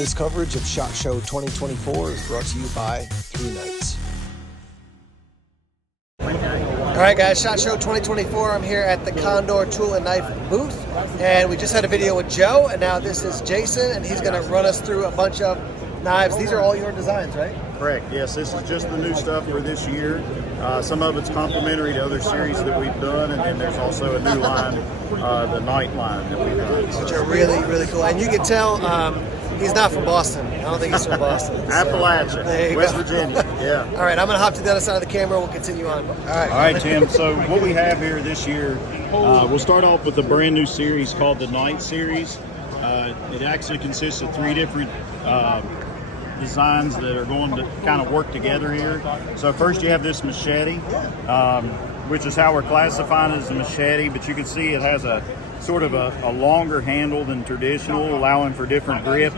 This coverage of SHOT Show 2024 is brought to you by 3 Nights. All right, guys, SHOT Show 2024. I'm here at the Condor Tool and Knife booth, and we just had a video with Joe, and now this is Jason, and he's going to run us through a bunch of knives. These are all your designs, right? Correct. Yes, this is just the new stuff for this year. Some of it's complementary to other series that we've done, and then there's also a new line, the Night line that we've done. Which are really, really cool. And you can tell he's not from Boston. I don't think he's from Boston. Appalachia, West Virginia. Yeah. All right, I'm going to hop to the other side of the camera. We'll continue on. All right, Tim. So what we have here this year, we'll start off with a brand new series called the Night Series. It actually consists of 3 different designs that are going to kind of work together here. So first you have this machete, which is how we're classifying it as a machete, but you can see it has a sort of a longer handle than traditional, allowing for different grip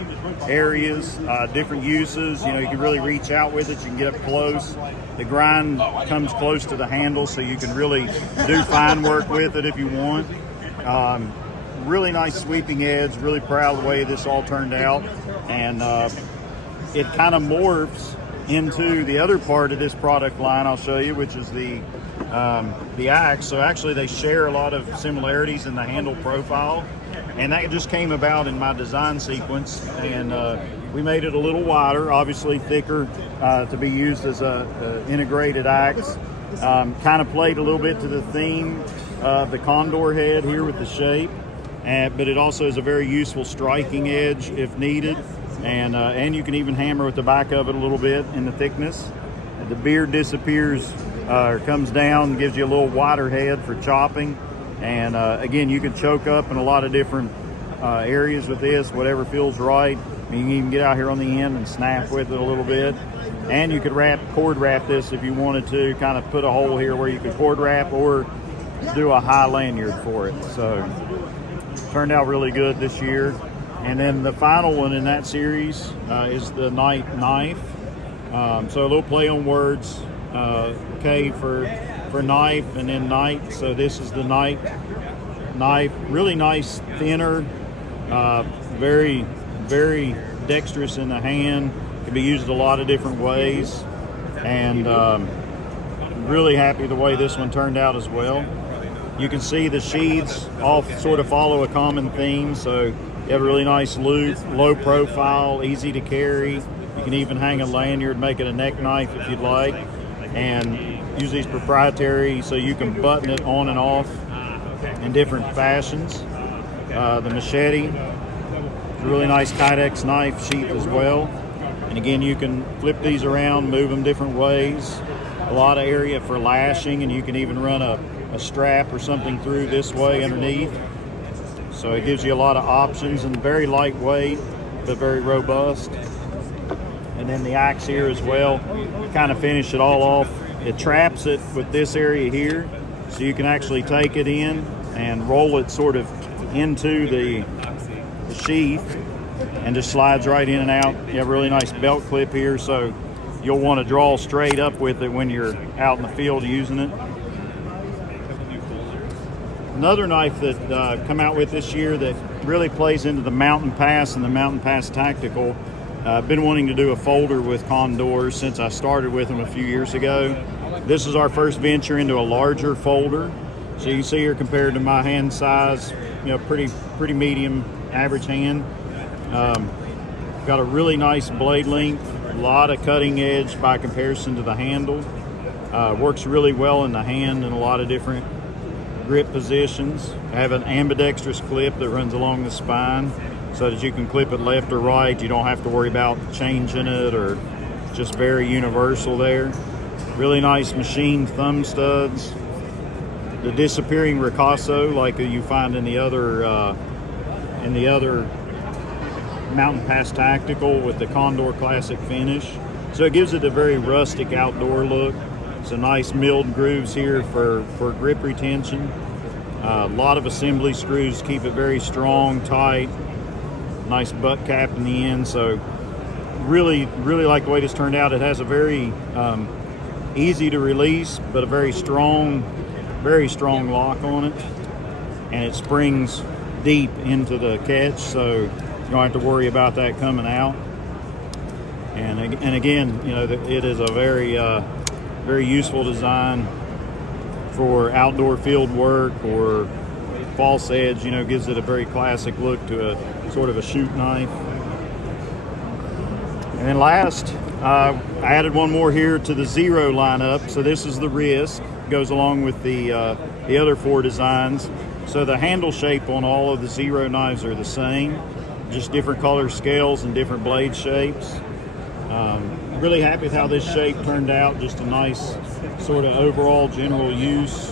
areas, different uses. You know, you can really reach out with it, you can get up close. The grind comes close to the handle, so you can really do fine work with it if you want. Really nice sweeping edge, really proud of the way this all turned out. And it kind of morphs into the other part of this product line I'll show you, which is the axe. So actually they share a lot of similarities in the handle profile, and that just came about in my design sequence, and we made it a little wider, obviously thicker, to be used as a integrated axe. Kind of played a little bit to the theme of the Condor head here with the shape, but it also is a very useful striking edge if needed. And you can even hammer with the back of it a little bit in the thickness. The beard disappears or comes down, gives you a little wider head for chopping. And again, you can choke up in a lot of different areas with this, whatever feels right. You can even get out here on the end and snap with it a little bit. And you could cord wrap this if you wanted to, kind of put a hole here where you could cord wrap or do a high lanyard for it. So turned out really good this year. And then the final one in that series is the Night Knife. So a little play on words, K for knife and then night. So this is the Night Knife. Really nice, thinner, very, very dexterous in the hand. Can be used a lot of different ways. And really happy the way this one turned out as well. You can see the sheaths all sort of follow a common theme. So you have a really nice low profile, easy to carry. You can even hang a lanyard, make it a neck knife if you'd like, and use these proprietary so you can button it on and off in different fashions. The machete, a really nice Kydex knife sheath as well. And again, you can flip these around, move them different ways. A lot of area for lashing, and you can even run a strap or something through this way underneath. So it gives you a lot of options, and very lightweight, but very robust. And then the axe here as well, kind of finish it all off. It traps it with this area here, so you can actually take it in and roll it sort of into the sheath, and just slides right in and out. You have a really nice belt clip here, so you'll want to draw straight up with it when you're out in the field using it. Another knife that come out with this year that really plays into the Mountain Pass and the Mountain Pass Tactical. I've been wanting to do a folder with Condors since I started with them a few years ago. This is our first venture into a larger folder. So you can see here, compared to my hand size, you know, pretty medium, average hand. Got a really nice blade length, a lot of cutting edge by comparison to the handle. Works really well in the hand in a lot of different grip positions. I have an ambidextrous clip that runs along the spine so that you can clip it left or right. You don't have to worry about changing it, or just very universal there. Really nice machined thumb studs. The disappearing ricasso like you find in the other Mountain Pass Tactical with the Condor Classic finish. So it gives it a very rustic outdoor look. So nice milled grooves here for grip retention. A lot of assembly screws keep it very strong, tight. Nice butt cap in the end. So really like the way this turned out. It has a very easy to release, but a very strong lock on it. And it springs deep into the catch. So don't have to worry about that coming out. And again, you know, it is a very very useful design for outdoor field work or false edge. You know, gives it a very classic look to a sort of a shoot knife. And then last, I added one more here to the Zero lineup. So this is the Risk, goes along with the other 4 designs. So the handle shape on all of the Zero knives are the same, just different color scales and different blade shapes. Really happy with how this shape turned out. Just a nice sort of overall general use.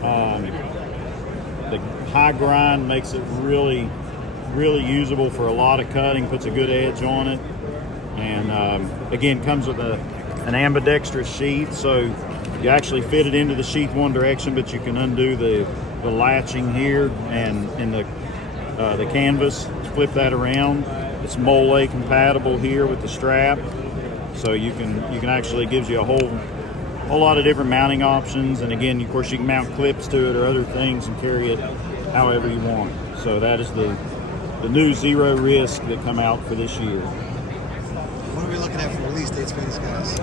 The high grind makes it really usable for a lot of cutting, puts a good edge on it. And again, comes with an ambidextrous sheath, so you actually fit it into the sheath one direction, but you can undo the latching here and in the canvas, flip that around. It's Mole compatible here with the strap, so you can actually, gives you a whole lot of different mounting options. And again, of course, you can mount clips to it or other things and carry it however you want. So that is the new Zero Risk that come out for this year. What are we looking at for release dates for these guys?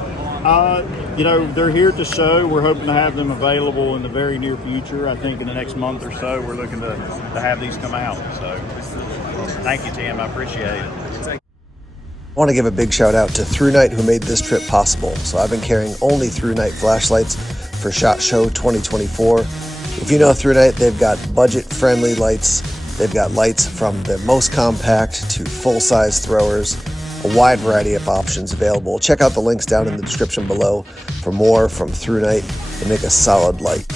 You know, they're here at the show. We're hoping to have them available in the very near future. I think in the next month or so, we're looking to have these come out. So thank you, Tim. I appreciate it. I want to give a big shout out to ThruNite, who made this trip possible. So I've been carrying only ThruNite flashlights for SHOT Show 2024. If you know ThruNite, they've got budget-friendly lights. They've got lights from the most compact to full-size throwers. A wide variety of options available. Check out the links down in the description below for more from ThruNite to make a solid light.